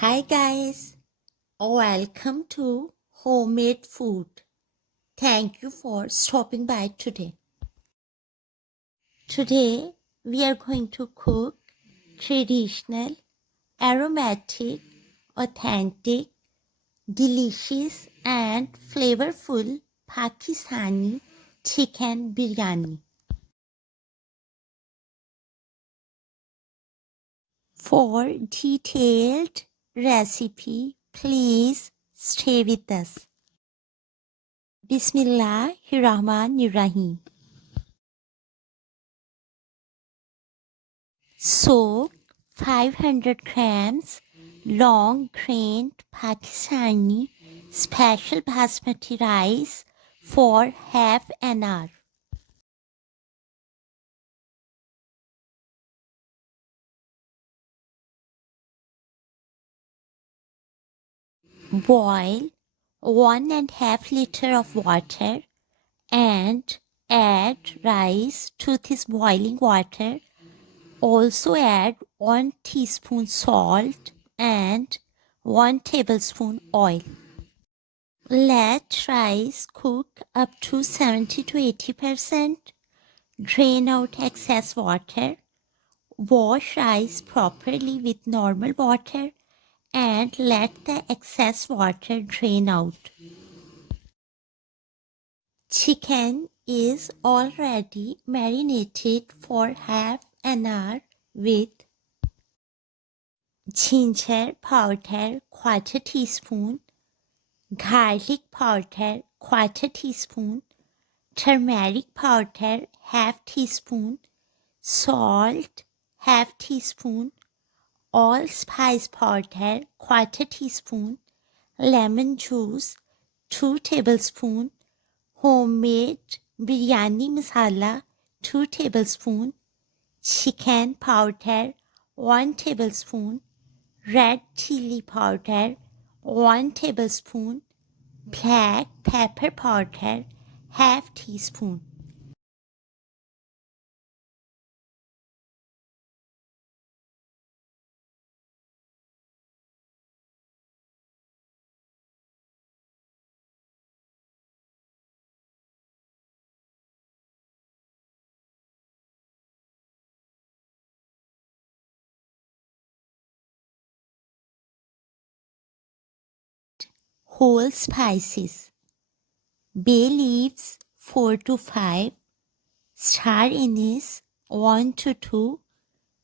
Hi guys, welcome to Homemade Food. Thank you for stopping by today. Today we are going to cook traditional, aromatic, authentic, delicious and flavorful Pakistani chicken biryani. For detailed recipe, please stay with us. Bismillahirrahmanirrahim. Soak 500 grams long grained Pakistani special basmati rice for half an hour. Boil 1.5 liters of water and add rice to this boiling water. Also add 1 teaspoon salt and 1 tablespoon oil. Let rice cook up to 70 to 80%. Drain out excess water. Wash rice properly with normal water and let the excess water drain out. Chicken is already marinated for half an hour with ginger powder quarter teaspoon, garlic powder quarter teaspoon, turmeric powder half teaspoon, salt half teaspoon, allspice powder quarter teaspoon, lemon juice 2 tablespoon, homemade biryani masala 2 tablespoon, chicken powder 1 tablespoon, red chili powder 1 tablespoon, black pepper powder half teaspoon. Whole spices, bay leaves 4 to 5, star anise 1 to 2,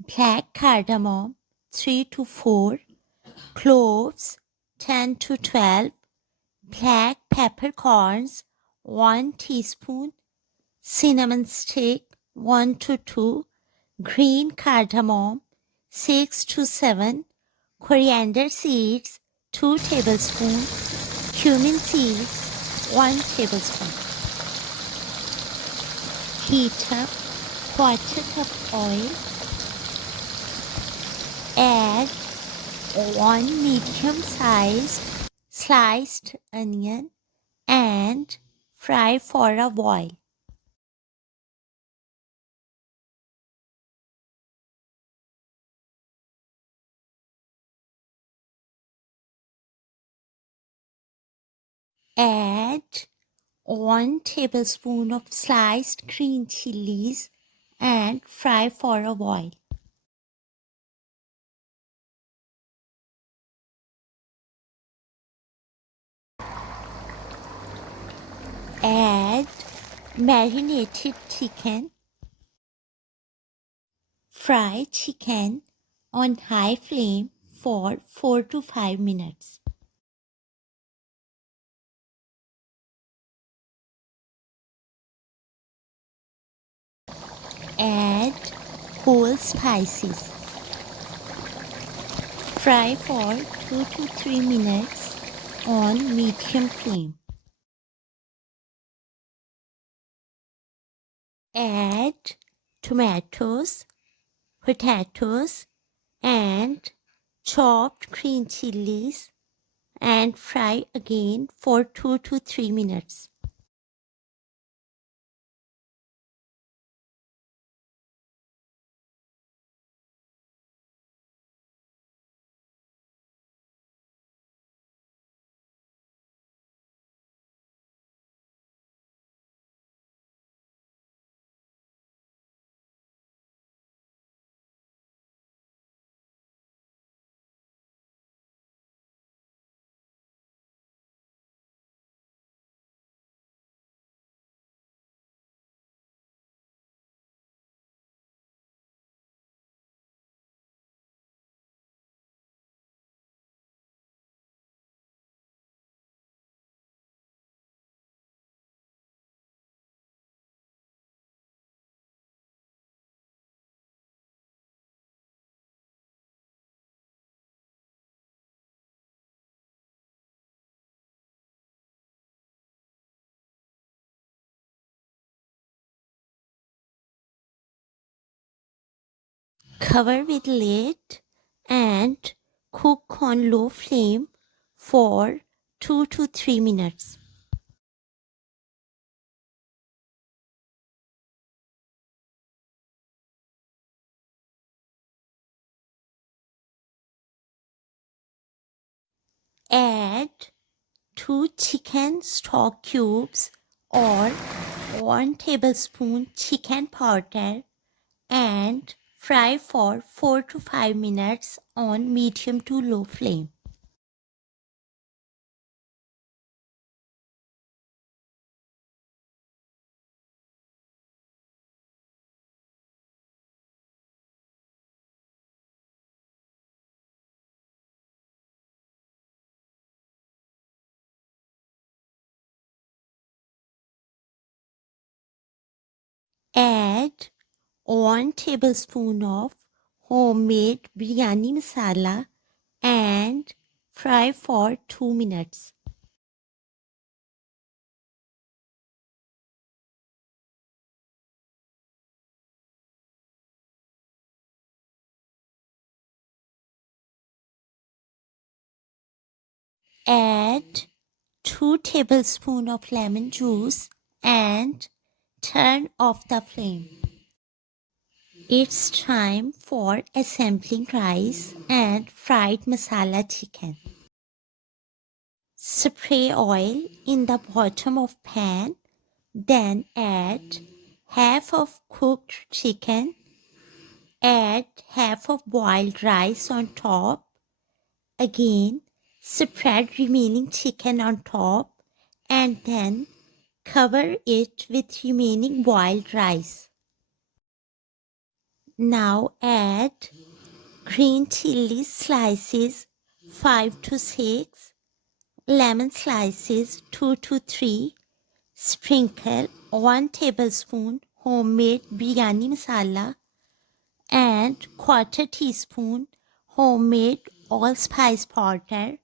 black cardamom 3 to 4, cloves 10 to 12, black peppercorns 1 teaspoon, cinnamon stick 1 to 2, green cardamom 6 to 7, coriander seeds 2 tablespoons, cumin seeds 1 tablespoon. Heat up quarter cup oil. Add 1 medium-sized sliced onion and fry for a while. Add 1 tablespoon of sliced green chilies and fry for a while. Add marinated chicken. Fry chicken on high flame for 4 to 5 minutes. Add whole spices. Fry for 2 to 3 minutes on medium flame. Add tomatoes, potatoes, and chopped green chilies and fry again for 2 to 3 minutes. Cover with lid and cook on low flame for 2 to 3 minutes. Add 2 chicken stock cubes or 1 tablespoon chicken powder and fry for 4 to 5 minutes on medium to low flame. Add 1 tablespoon of homemade biryani masala and fry for 2 minutes. Add 2 tablespoons of lemon juice and turn off the flame. It's time for assembling rice and fried masala chicken. Spray oil in the bottom of pan, then add half of cooked chicken, add half of boiled rice on top, again spread remaining chicken on top and then cover it with remaining boiled rice. Now add green chili slices 5 to 6, lemon slices 2 to 3, sprinkle 1 tablespoon homemade biryani masala and quarter teaspoon homemade allspice powder,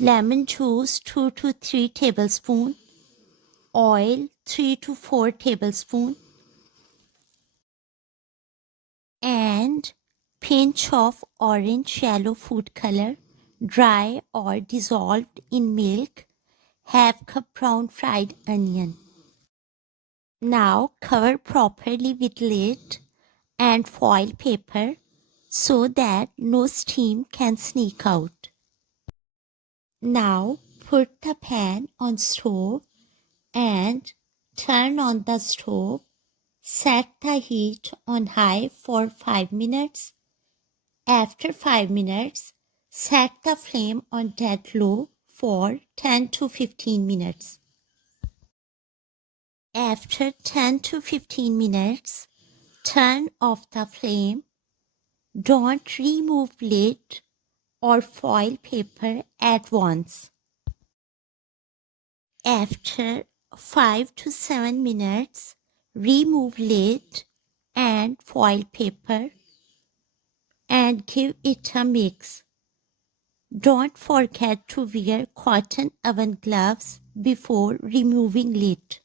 lemon juice 2 to 3 tablespoon, oil 3 to 4 tablespoon, and pinch of orange yellow food color, dry or dissolved in milk, half cup brown fried onion. Now cover properly with lid and foil paper so that no steam can sneak out. Now put the pan on stove and turn on the stove. Set the heat on high for 5 minutes. After 5 minutes, set the flame on dead low for 10 to 15 minutes. After 10 to 15 minutes, turn off the flame. Don't remove lid or foil paper at once. After 5 to 7 minutes, remove lid and foil paper and give it a mix. Don't forget to wear cotton oven gloves before removing lid.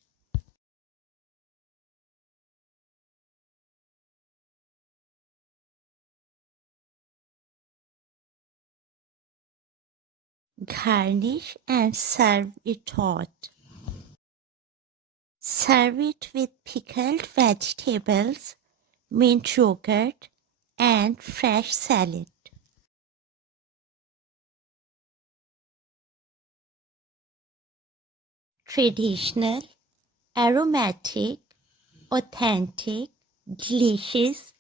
Garnish and serve it hot. Serve it with pickled vegetables, mint yogurt, and fresh salad. Traditional, aromatic, authentic, delicious,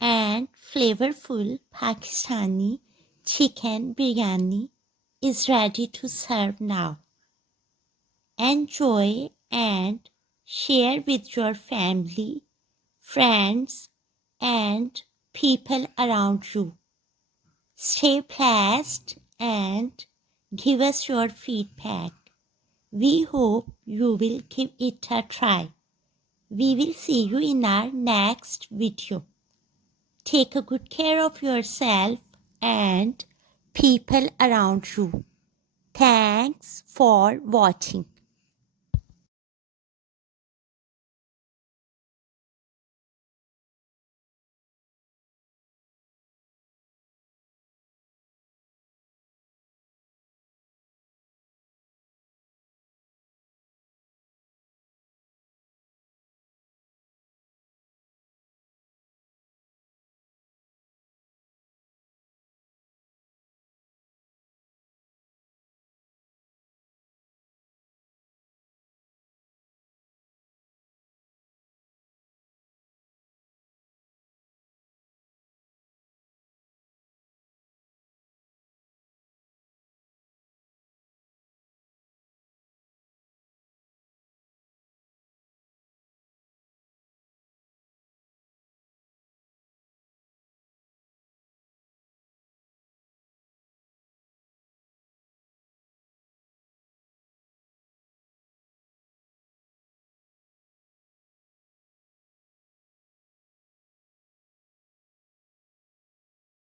and flavorful Pakistani chicken biryani is ready to serve now. Enjoy and share with your family, friends, and people around you. Stay blessed and give us your feedback. We hope you will give it a try. We will see you in our next video. Take a good care of yourself and people around you. Thanks for watching.